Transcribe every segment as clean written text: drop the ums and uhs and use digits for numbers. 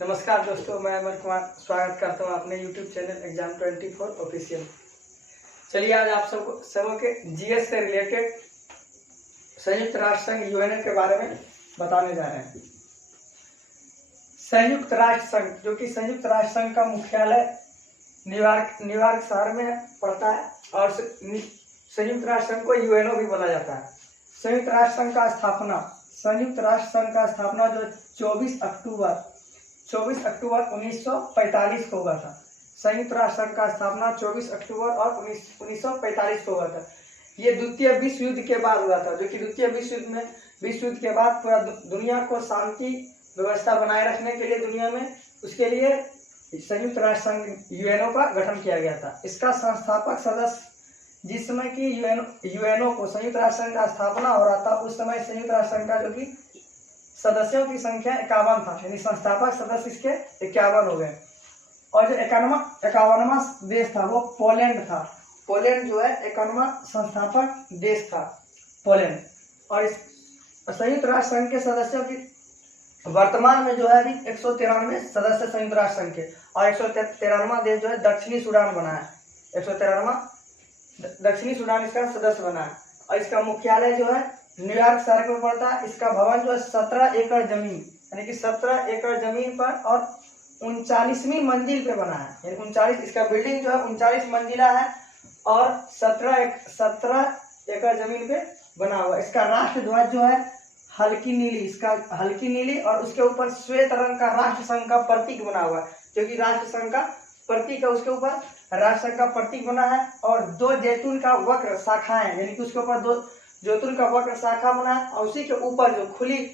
नमस्कार दोस्तों, मैं अमर कुमार स्वागत करता हूँ अपने YouTube चैनल एग्जाम 24 ऑफिशियल। चलिए आज आप सबों के जीएस से रिलेटेड संयुक्त राष्ट्र संघ यूएनओ के बारे में बताने जा रहे हैं। संयुक्त राष्ट्र संघ, जो कि संयुक्त राष्ट्र संघ का मुख्यालय न्यूयॉर्क शहर में पड़ता है और संयुक्त राष्ट्र संघ को यूएनओ भी बोला जाता है। संयुक्त राष्ट्र संघ का स्थापना जो 24 अक्टूबर 1945 को हुआ था। संयुक्त राष्ट्र संघ का स्थापना 24 अक्टूबर और 1945 को हुआ था। ये द्वितीय विश्व युद्ध के बाद हुआ था, जो कि द्वितीय विश्व युद्ध के बाद पूरा दुनिया को शांति व्यवस्था बनाए रखने के लिए दुनिया में, उसके लिए संयुक्त राष्ट्र संघ यूएनओ का गठन किया गया था। इसका संस्थापक सदस्य, जिस समय की यूएनओ को संयुक्त राष्ट्र संघ का स्थापना हो रहा था, उस समय संयुक्त राष्ट्र संघ का जो कि सदस्यों की संख्या 51 था, यानी संस्थापक सदस्य इसके 51 हो गए। और जो 51वां देश था वो पोलैंड था। पोलैंड जो है 51वां संस्थापक देश था, पोलैंड। और इस संयुक्त राष्ट्र संघ के सदस्यों की वर्तमान में जो है अभी 193 सदस्य संयुक्त राष्ट्र संघ के, और 193वां देश जो है दक्षिणी सूडान बना है। 193वां दक्षिणी सूडान इसका सदस्य बना है। और इसका मुख्यालय जो है न्यूयॉर्क शहर में पड़ता है। इसका भवन जो है 17 एकड़ जमीन, यानी कि 17 एकड़ जमीन पर और 39वीं मंजिल पे बना है। यानी 39, इसका बिल्डिंग जो है 39 मंजिला है और 17 एकड़ जमीन पे बना हुआ है। इसका राष्ट्र ध्वज जो है हल्की नीली, और उसके ऊपर श्वेत रंग का राष्ट्र संघ का प्रतीक बना हुआ है, जो कि राष्ट्र संघ का प्रतीक है। उसके ऊपर राष्ट्र संघ का प्रतीक बना है और 2 जैतून का वक्र शाखाएं, यानी कि उसके ऊपर 2 जैतून का वक्र शाखा बना है। और उसी के ऊपर जो खुली,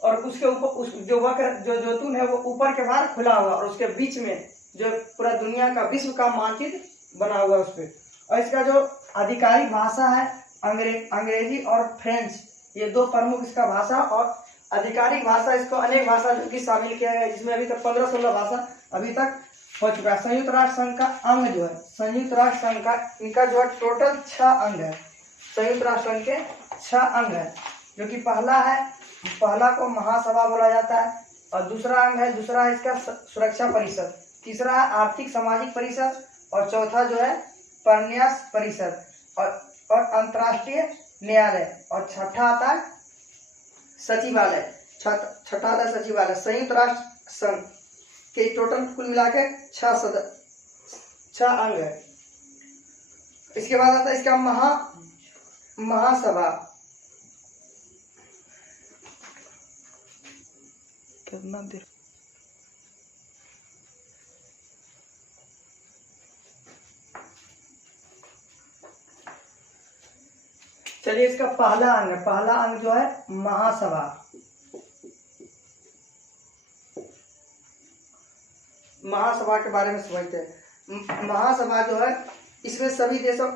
और उसके ऊपर उस जो वक्र जो जैतून है वो ऊपर के बाहर खुला हुआ, और उसके बीच में जो पूरा दुनिया का विश्व का मानचित्र बना हुआ है उस पर। और इसका जो आधिकारिक भाषा है अंग्रेजी और फ्रेंच, ये 2 प्रमुख इसका भाषा। और आधिकारिक भाषा, इसको अनेक भाषा जो कि शामिल किया गया, जिसमें अभी तक 15-16 भाषा अभी तक हो चुका है। संयुक्त राष्ट्र संघ का अंग जो है, संयुक्त राष्ट्र संघ का इनका जो है टोटल 6 अंग है। संयुक्त राष्ट्र संघ के 6 अंग है, जो कि पहला को महासभा बोला जाता है, और दूसरा है इसका सुरक्षा परिषद, तीसरा है आर्थिक सामाजिक परिषद, और चौथा जो है परन्यास परिषद और अंतर्राष्ट्रीय न्यायालय, और छठा आता है सचिवालय। संयुक्त राष्ट्र संघ के टोटल कुल मिला के 6 अंग है। इसके बाद आता है इसका महासभा। कितना देर चलिए, इसका पहला अंग जो है महासभा। महासभा के बारे में समझते हैं। महासभा जो है, इसमें सभी देशों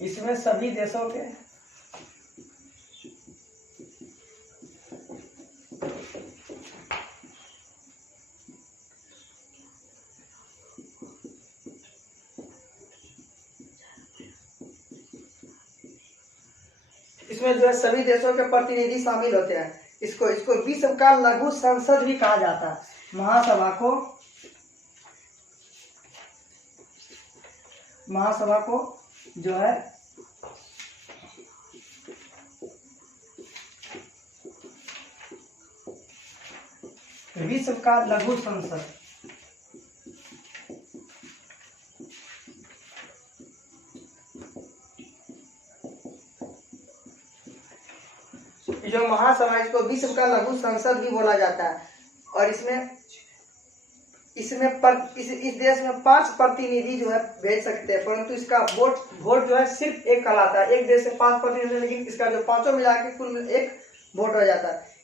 इसमें सभी देशों के इसमें जो है सभी देशों के प्रतिनिधि शामिल होते हैं। इसको विश्व का लघु संसद भी कहा जाता है। महासभा को जो है विश्व का लघु संसद। जो महासभा, इसको विश्व का लघु संसद भी बोला जाता है। और इस देश में 5 प्रतिनिधि जो है भेज सकते हैं, परंतु इसका वोट जो है सिर्फ एक कहलाता है। एक देश से 5 प्रतिनिधि, लेकिन इसका जो 5 मिला के कुल 1 वोट हो जाता है।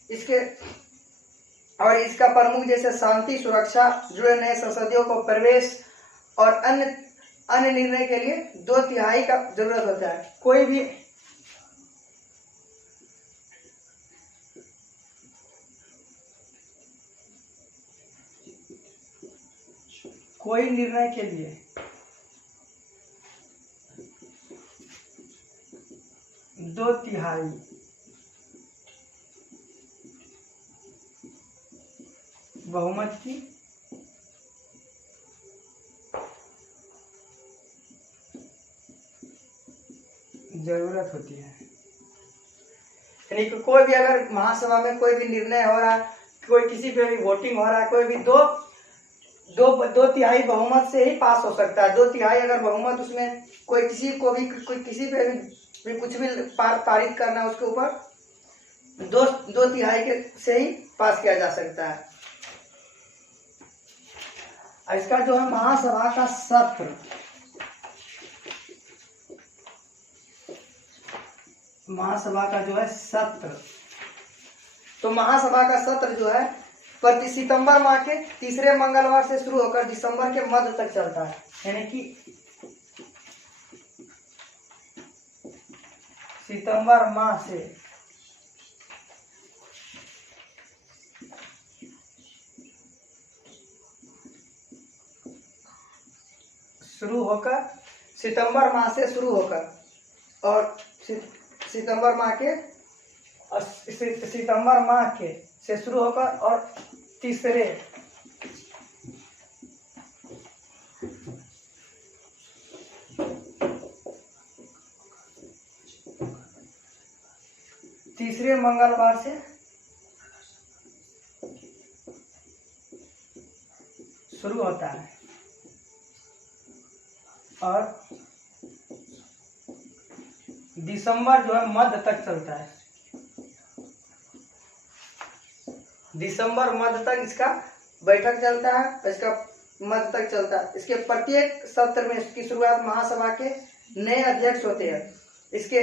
इसका प्रमुख जैसे शांति, सुरक्षा, जुड़े नए संसदीयों को प्रवेश और अन्य निर्णय के लिए 2/3 का जरूरत होता है। कोई निर्णय के लिए 2/3 बहुमत की जरूरत होती है। यानी कि कोई भी अगर महासभा में कोई भी निर्णय हो रहा है, कोई किसी पे भी वोटिंग हो रहा है, कोई भी 2/3 बहुमत से ही पास हो सकता है। 2/3 अगर बहुमत उसमें कोई किसी को भी कोई किसी पे भी कुछ भी पारित करना है, उसके ऊपर 2/3 के से ही पास किया जा सकता है। इसका जो है महासभा का सत्र, महासभा का जो है सत्र, तो महासभा का सत्र जो है प्रति सितंबर माह के तीसरे मंगलवार से शुरू होकर दिसंबर के मध्य तक चलता है। यानी कि सितंबर माह से शुरू होकर सितंबर माह से शुरू होकर और सितंबर माह के से शुरू होकर और तीसरे मंगलवार से शुरू होता है और दिसंबर जो है मध्य तक चलता है। दिसंबर मध्य तक इसका बैठक चलता है, इसका मध्य तक चलता है। इसके प्रत्येक सत्र में इसकी शुरुआत महासभा के नए अध्यक्ष होते हैं। इसके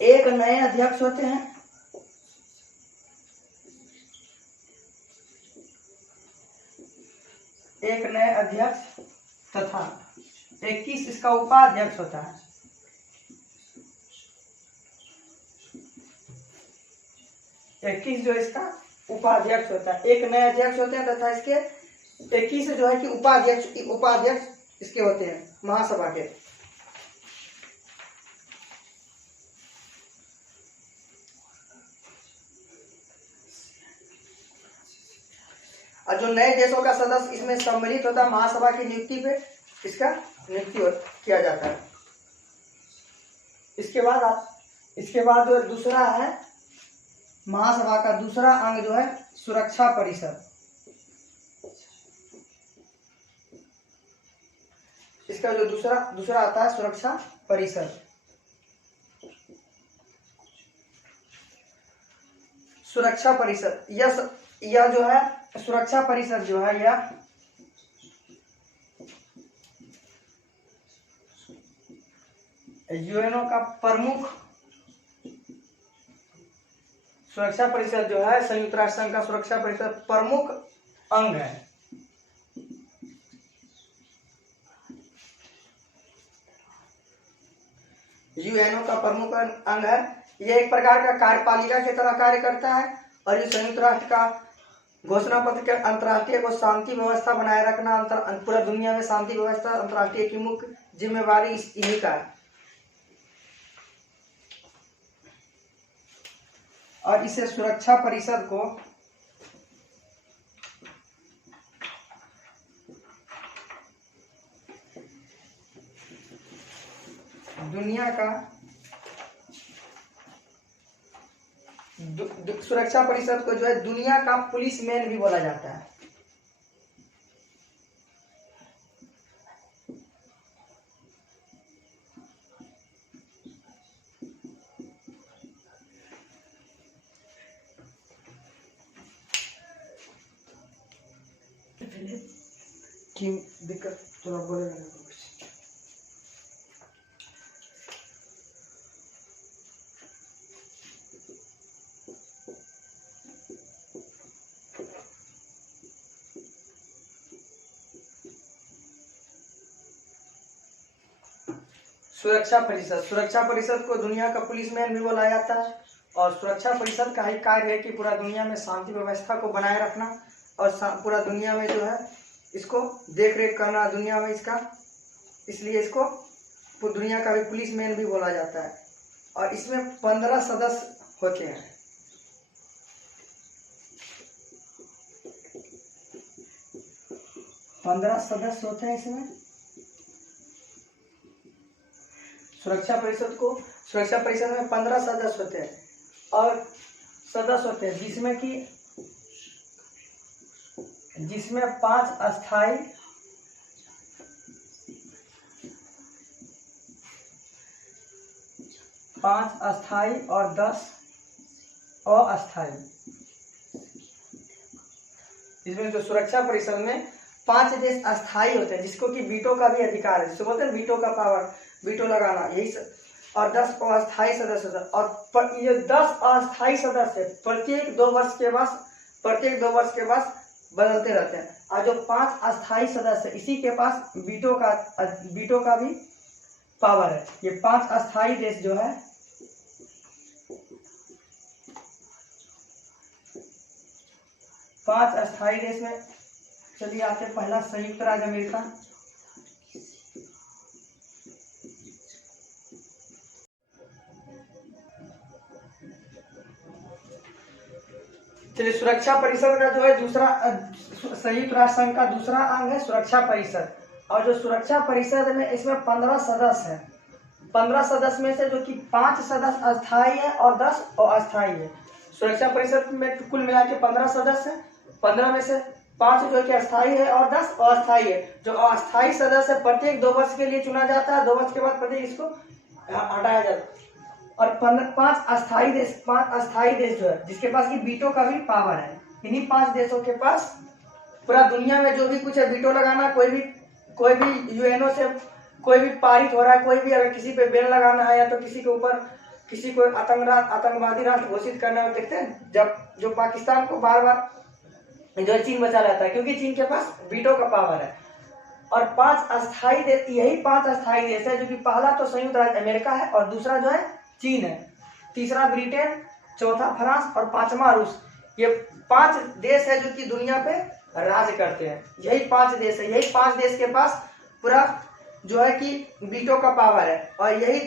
एक नए अध्यक्ष होते हैं, एक नए अध्यक्ष तथा 21 इसका उपाध्यक्ष होता है। 21 जो इसका उपाध्यक्ष होता है, एक नए अध्यक्ष होते हैं तथा इसके 21 जो है कि उपाध्यक्ष इसके होते हैं महासभा के। और जो नए देशों का सदस्य इसमें सम्मिलित होता है महासभा की नियुक्ति पे, इसका नियुक्ति किया जाता है। इसके बाद जो दूसरा है महासभा का दूसरा अंग जो है सुरक्षा परिषद। इसका जो दूसरा आता है सुरक्षा परिषद। सुरक्षा परिषद यह जो है सुरक्षा परिषद जो है यह यूएनओ का प्रमुख, सुरक्षा परिषद जो है संयुक्त राष्ट्र संघ का सुरक्षा परिषद प्रमुख अंग है। यूएनओ का प्रमुख अंग है। यह एक प्रकार का कार्यपालिका की तरह कार्य करता है और ये संयुक्त राष्ट्र का घोषणा पत्र के अंतर्राष्ट्रीय को शांति व्यवस्था बनाए रखना, पूरा दुनिया में शांति व्यवस्था अंतर्राष्ट्रीय की मुख्य जिम्मेवारी इन्हीं का है। और इसे सुरक्षा परिषद को दुनिया का सुरक्षा परिषद को जो है दुनिया का पुलिस मैन भी बोला जाता है। की दिक्कत थोड़ा बोलेगा ना कुछ। सुरक्षा परिषद को दुनिया का पुलिसमैन भी बोला जाता है और सुरक्षा परिषद का ही कार्य है कि पूरा दुनिया में शांति व्यवस्था को बनाए रखना और पूरा दुनिया में जो है इसको देख रेख करना दुनिया में इसका, इसलिए इसको दुनिया का भी पुलिसमैन भी बोला जाता है। और इसमें 15 सदस्य होते हैं। पंद्रह सदस्य होते हैं इसमें। सुरक्षा परिषद में 15 सदस्य होते हैं और सदस्य होते हैं जिसमें 5 अस्थाई, 5 अस्थाई और 10 अस्थाई। इसमें जो सुरक्षा परिषद में 5 देश अस्थाई होते हैं जिसको कि वीटो का भी अधिकार है, जिसको बोलते हैं वीटो का पावर, वीटो लगाना, यही और 10 अस्थाई सदस्य और ये 10 अस्थाई सदस्य प्रत्येक 2 वर्ष के बाद बदलते रहते हैं। और जो 5 अस्थाई सदस्य इसी के पास वीटो का भी पावर है। ये 5 अस्थाई देश जो है, पांच अस्थाई देश में चलिए आते हैं। पहला संयुक्त राज्य अमेरिका, चलिए सुरक्षा परिषद का जो है दूसरा, संयुक्त राष्ट्र संघ का दूसरा अंग है सुरक्षा परिषद। और जो सुरक्षा परिषद में इसमें 15 सदस्य है। 15 सदस्य में से जो कि 5 सदस्य अस्थाई है और 10 अस्थाई है। सुरक्षा परिषद में कुल मिला के 15 सदस्य है। 15 में से 5 जो कि अस्थाई है और 10 अस्थाई है। जो अस्थाई सदस्य प्रत्येक 2 वर्ष के लिए चुना जाता है, 2 वर्ष के बाद प्रत्येक इसको हटाया जाता है। और 5 अस्थाई देश जो है जिसके पास की वीटो का भी पावर है। इन्हीं 5 देशों के पास पूरा दुनिया में जो भी कुछ है वीटो लगाना, कोई भी यूएनओ से कोई भी पारित हो रहा है, कोई भी अगर किसी पे बैन लगाना है या तो किसी के ऊपर किसी को आतंकवादी राष्ट्र घोषित करना है, देखते हैं जब जो पाकिस्तान को बार बार जो चीन बचा लाता है क्योंकि चीन के पास वीटो का पावर है। और 5 अस्थाई देश, यही 5 अस्थाई देश है जो कि पहला तो संयुक्त राज्य अमेरिका है और दूसरा जो है चीन है, तीसरा ब्रिटेन, चौथा फ्रांस और 5वां रूस। ये 5 देश है जो कि दुनिया पे राज करते हैं। यही 5 देश है, यही 5 देश के पास पूरा जो है कि वीटो का पावर है और यही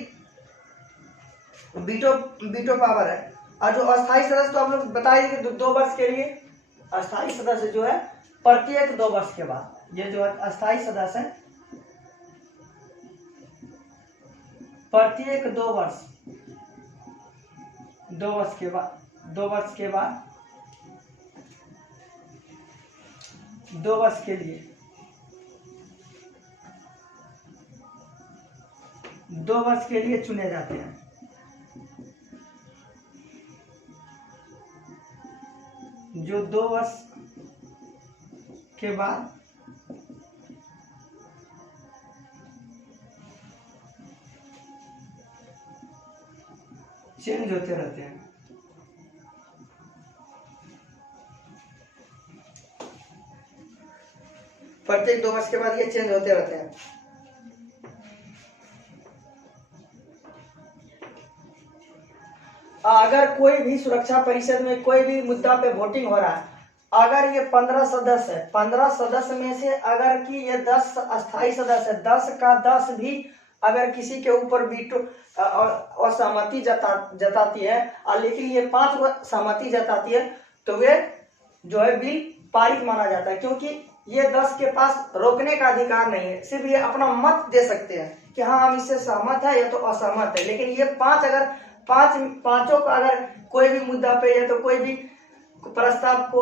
वीटो पावर है। और जो अस्थाई सदस्य तो आप लोग बताइए कि 2 वर्ष के लिए अस्थाई सदस्य जो है प्रत्येक 2 वर्ष के बाद, ये जो अस्थाई सदस्य है प्रत्येक 2 वर्ष के बाद 2 वर्ष के बाद 2 वर्ष के लिए 2 वर्ष के लिए चुने जाते हैं। जो 2 वर्ष के बाद चेंज होते रहते हैं। प्रत्येक 2 वर्ष के बाद ये चेंज होते रहते हैं। अगर कोई भी सुरक्षा परिषद में कोई भी मुद्दा पे वोटिंग हो रहा है, अगर ये 15 सदस्य है, 15 सदस्य में से अगर कि ये 10 अस्थाई सदस्य है, 10 का 10 भी अगर किसी के ऊपर वीटो असहमति जताती है और लेकिन ये 5 सहमति जताती है तो वे जो है बिल पारित माना जाता है। क्योंकि ये 10 के पास रोकने का अधिकार नहीं है, सिर्फ ये अपना मत दे सकते हैं कि हाँ हम इससे सहमत है या तो असहमत है। लेकिन ये 5 अगर पांचों का अगर कोई भी मुद्दा पे या तो कोई भी प्रस्ताव को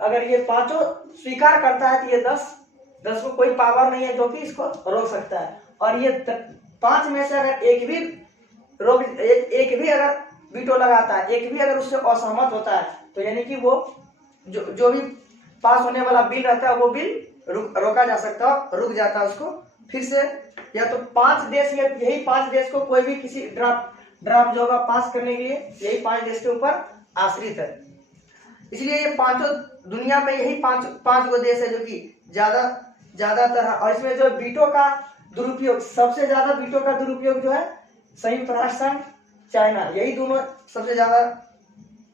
अगर ये 5 स्वीकार करता है तो ये 10 को कोई पावर नहीं है जो कि इसको रोक सकता है। और ये 5 में से अगर एक भी अगर वीटो लगाता है, एक भी अगर उससे असहमत होता है तो यानी कि वो जो भी पास होने वाला बिल रहता है वो बिल रोका जा सकता है, रुक जाता है उसको फिर से। या तो 5 देश, यही 5 देश को कोई भी किसी ड्राफ्ट जो होगा पास करने के लिए यही 5 देश के ऊपर आश्रित है। इसलिए ये 5 दुनिया में यही 5 गो देश है जो कि ज्यादातर है। और इसमें जो वीटो का दुरुपयोग, सबसे ज्यादा वीटो का दुरुपयोग जो है संयुक्त राष्ट्र संघ, चाइना, यही दोनों सबसे ज्यादा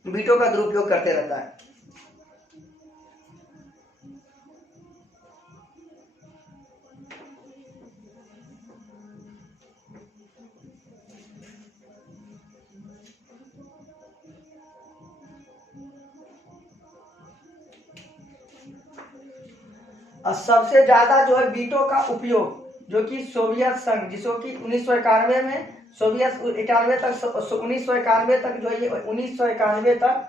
वीटो का दुरुपयोग करते रहता है। और सबसे ज्यादा जो है वीटो का उपयोग जो कि सोवियत संघ, जिसको कि 1991 में सोवियत 91 तक 1991 तक जो है 1991 तक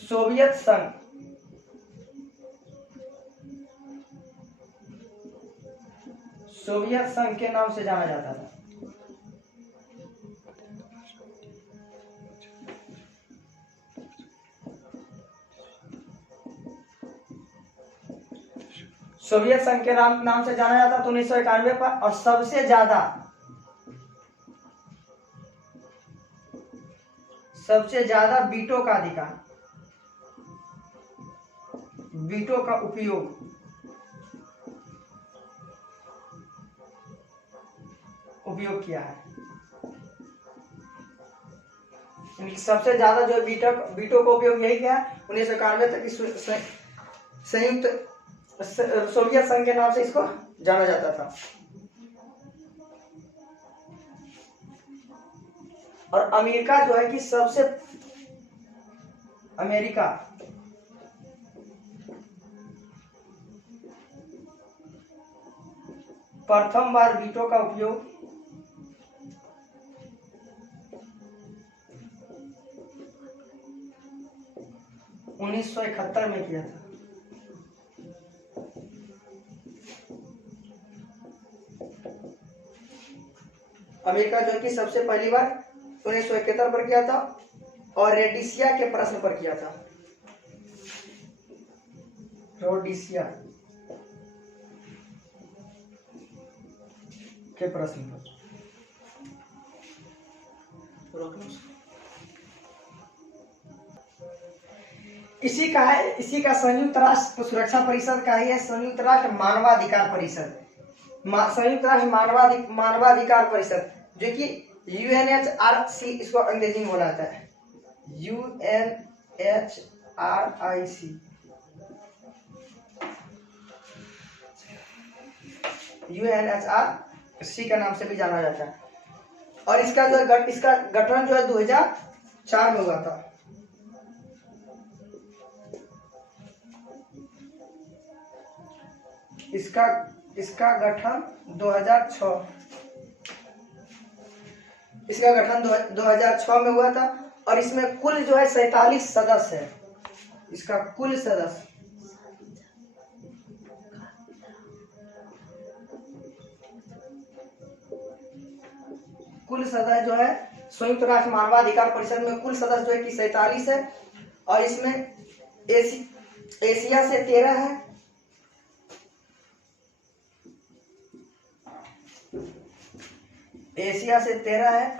सोवियत संघ के नाम से जाना जाता था। सोवियत संघ के नाम से जाना जाता था 1991 पर। और सबसे ज्यादा वीटो का अधिकार, वीटो का उपयोग किया है। सबसे ज्यादा जो वीटो का उपयोग यही किया 1991 तक संयुक्त सोवियत संघ के नाम से इसको जाना जाता था। और अमेरिका जो है कि अमेरिका प्रथम बार वीटो का उपयोग 1971 में किया था। अमेरिका जो कि सबसे पहली बार 1971 पर किया था और रोडेशिया के प्रश्न पर किया था। रोडेशिया के प्रश्न पर। इसी का संयुक्त राष्ट्र सुरक्षा परिषद का ही है संयुक्त राष्ट्र मानवाधिकार परिषद। संयुक्त राष्ट्र मानवाधिकार परिषद जो कि UNHRC इसको अंग्रेजी में बोला जाता है। UNHRC का नाम से भी जाना जाता है। और इसका गठन जो है 2004 में हुआ था। इसका गठन 2006 में हुआ था। और इसमें कुल जो है 47 सदस्य है। इसका कुल सदस्य जो है संयुक्त राष्ट्र मानवाधिकार परिषद में कुल सदस्य जो है कि 47 है। और इसमें एशिया से 13 है, एशिया से 13 है,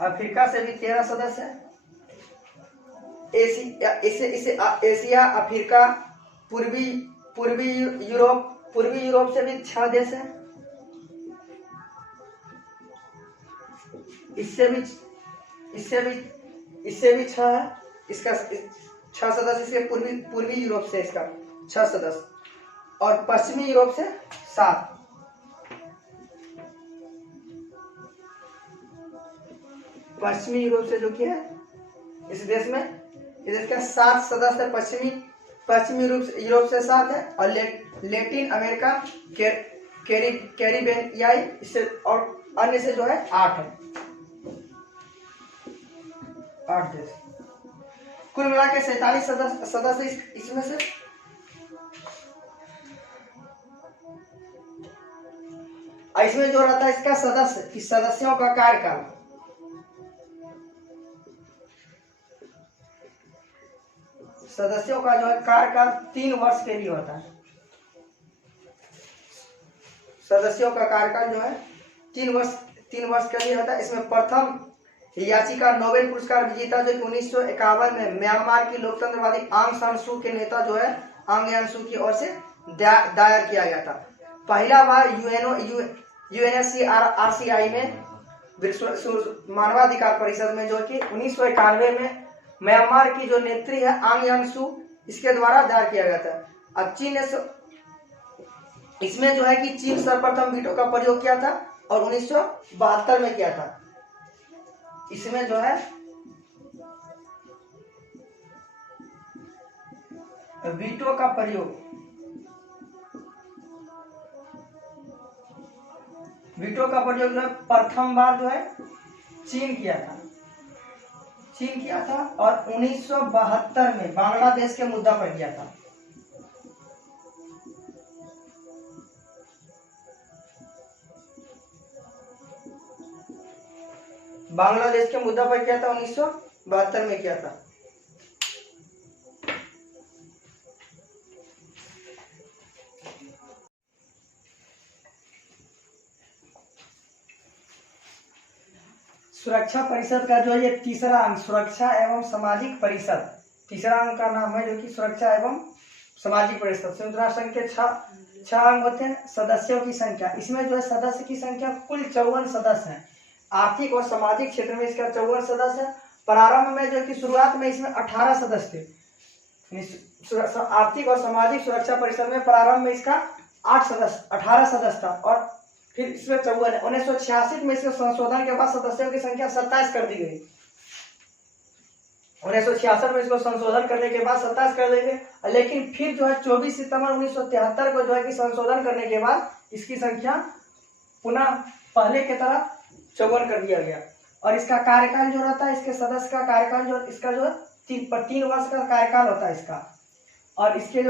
अफ्रीका से भी 13 सदस्य है। एशिया, अफ्रीका, पूर्वी यूरोप से भी 6 देश है। इससे भी 6 है। इसका 6 सदस्य इसके पूर्वी यूरोप से इसका 6 सदस्य और पश्चिमी यूरोप से 7। पश्चिमी यूरोप से जो कि है इस देश का 7 सदस्य पश्चिमी यूरोप से 7 है। और लैटिन अमेरिका, कैरिबियाई इससे और अन्य से जो है 8 है। 8 देश कुल मिला के 47 सदस्य इसमें से। इसमें जो रहता है इसका सदस्यों का कार्यकाल सदस्यों का जो है कार्यकाल 3 वर्ष के लिए होता है। सदस्यों का कार्यकाल जो है 3 वर्ष के लिए होता है। इसमें प्रथम याचिका नोबेल पुरस्कार विजेता जो 1951 में म्यांमार की लोकतंत्रवादी आंग सान सू के नेता जो है आंग सान सू की ओर से दायर किया गया था। पहला बार UNHRC में मानवाधिकार परिषद में जो कि 1991 में म्यांमार की जो नेत्री है आंग सान सू इसके द्वारा दायर किया गया था। अब चीन ने इसमें जो है कि चीन सर्वप्रथम वीटो का प्रयोग किया था और 1972 में किया था। इसमें जो है वीटो का प्रयोग, वीटो का प्रयोग जो है प्रथम बार जो है चीन किया था, चीन किया था और 1972 में बांग्लादेश के मुद्दा पर किया था। बांग्लादेश के मुद्दा पर किया था, 1972 में किया था। सुरक्षा परिषद का जो है ये तीसरा अंग, सुरक्षा एवं सामाजिक परिषद, तीसरा अंग का नाम है जो कि सुरक्षा एवं सामाजिक परिषद। संयुक्त राष्ट्र संघ के छह अंग होते हैं। सदस्यों की संख्या, इसमें जो है सदस्य की संख्या कुल 54 सदस्य हैं। आर्थिक और सामाजिक क्षेत्र में इसका 54 सदस्य है। प्रारंभ में जो कि शुरुआत में इसमें 18 सदस्य थे। आर्थिक और सामाजिक सुरक्षा परिषद में प्रारंभ में इसका 18 सदस्य था और फिर इसमें 54 है। 1966 में इसके संशोधन के बाद सदस्यों की संख्या 27 कर दी गई। 1966 में इसको संशोधन करने के बाद 27 कर दी गई, लेकिन फिर जो है 24 सितंबर 1973 को जो है कि संशोधन करने के बाद इसकी संख्या पुनः पहले की तरह 54 कर दिया गया। और इसका कार्यकाल जो रहता है, इसके सदस्य का कार्यकाल जो इसका जो है 3 वर्ष का कार्यकाल होता है इसका। और इसके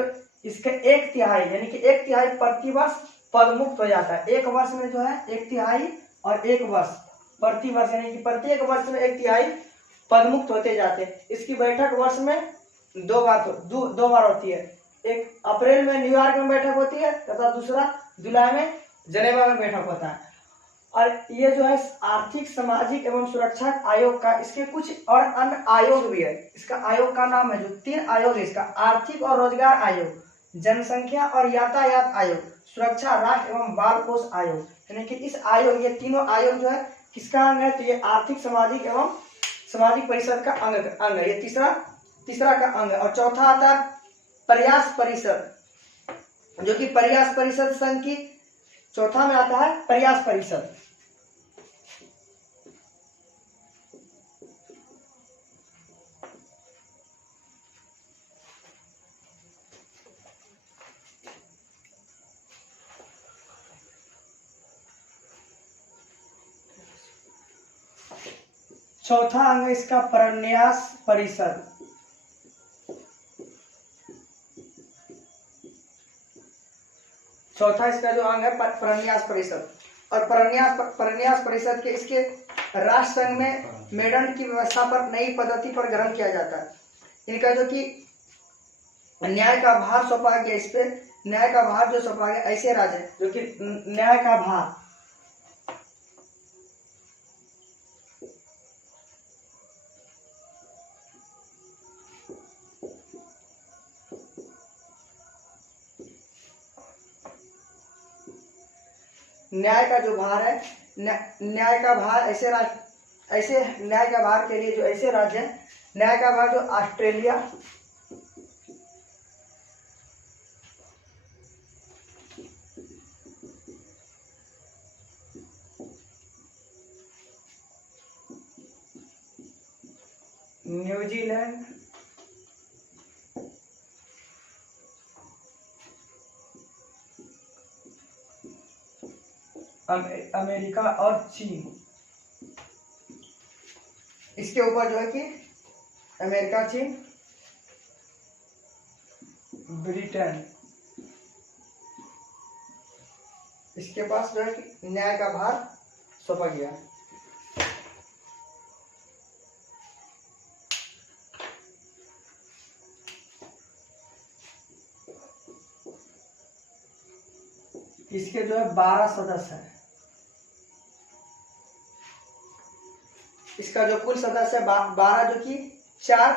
1/3 यानी कि 1/3 प्रतिवर्ष पद मुक्त हो जाता है। एक वर्ष में जो है 1/3 और 1 वर्ष प्रतिवर्ष यानी कि प्रत्येक वर्ष में 1/3 पद मुक्त होते जाते हैं। इसकी बैठक वर्ष में 2 बार होती है। एक अप्रैल में न्यूयॉर्क में बैठक होती है तथा दूसरा जुलाई में जनेवा में बैठक होता है। और ये जो है आर्थिक सामाजिक एवं सुरक्षा आयोग का, इसके कुछ और अन्य आयोग भी है। इसका आयोग का नाम है जो 3 आयोग है इसका, आर्थिक और रोजगार आयोग, जनसंख्या और यातायात आयोग, सुरक्षा राष्ट्र एवं बाल कोष आयोग। यानी कि इस आयोग, ये तीनों आयोग जो है किसका अंग है, तो ये आर्थिक सामाजिक एवं सामाजिक परिषद का अंग है। ये तीसरा का अंग है। और चौथा आता है प्रयास परिषद, जो कि प्रयास परिषद संघ की चौथा में आता है प्रयास परिषद। चौथा अंग इसका प्रन्यास परिषद। चौथा इसका जो अंग है प्रन्यास परिषद। और प्रन्यास परिषद के इसके राष्ट्र संघ में मेडन की व्यवस्था पर नई पद्धति पर ग्रहण किया जाता है। इनका जो कि न्याय का भार सौंपा गया, इस पे न्याय का भार जो सौंपा गया ऐसे राज्य जो कि न्याय का भार, न्याय का जो भार है, न्याय का भार ऐसे न्याय का भार के लिए जो ऐसे राज्य है, न्याय का भार जो ऑस्ट्रेलिया, न्यूजीलैंड, अमेरिका और चीन, इसके ऊपर जो है कि अमेरिका, चीन, ब्रिटेन, इसके पास जो है कि न्याय का भार सौंपा गया। इसके जो है 12 सदस्य हैं। इसका जो कुल सदस्य है 12, जो कि चार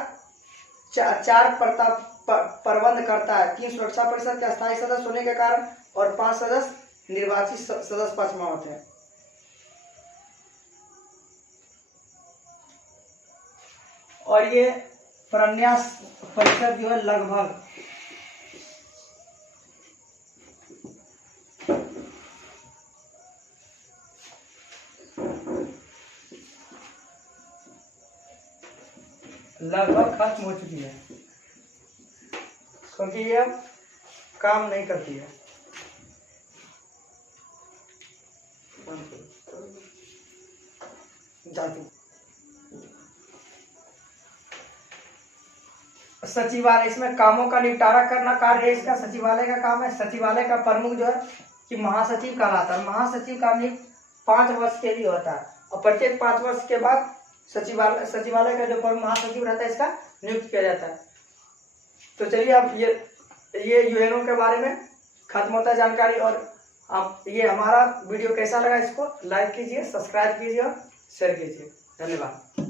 प्रबंध करता है, 3 सुरक्षा परिषद के अस्थायी सदस्य होने के कारण और 5 सदस्य निर्वाचित सदस्य पक्ष में होते हैं। और ये प्रन्यास परिषद जो है लगभग खत्म हो चुकी है। इसको क्योंकि ये अब काम नहीं करती है। सचिवालय, इसमें कामों का निपटारा करना कार्य इसका सचिवालय का काम है। सचिवालय का प्रमुख जो है कि महासचिव कहलाता है। महासचिव का नियुक्त 5 वर्ष के लिए होता है और प्रत्येक 5 वर्ष के बाद सचिवालय का जो प्रमुख महासचिव रहता है इसका नियुक्त किया जाता है। तो चलिए अब ये यूएनओ के बारे में खत्म होता है जानकारी। और आप ये हमारा वीडियो कैसा लगा इसको लाइक कीजिए, सब्सक्राइब कीजिए और शेयर कीजिए। धन्यवाद।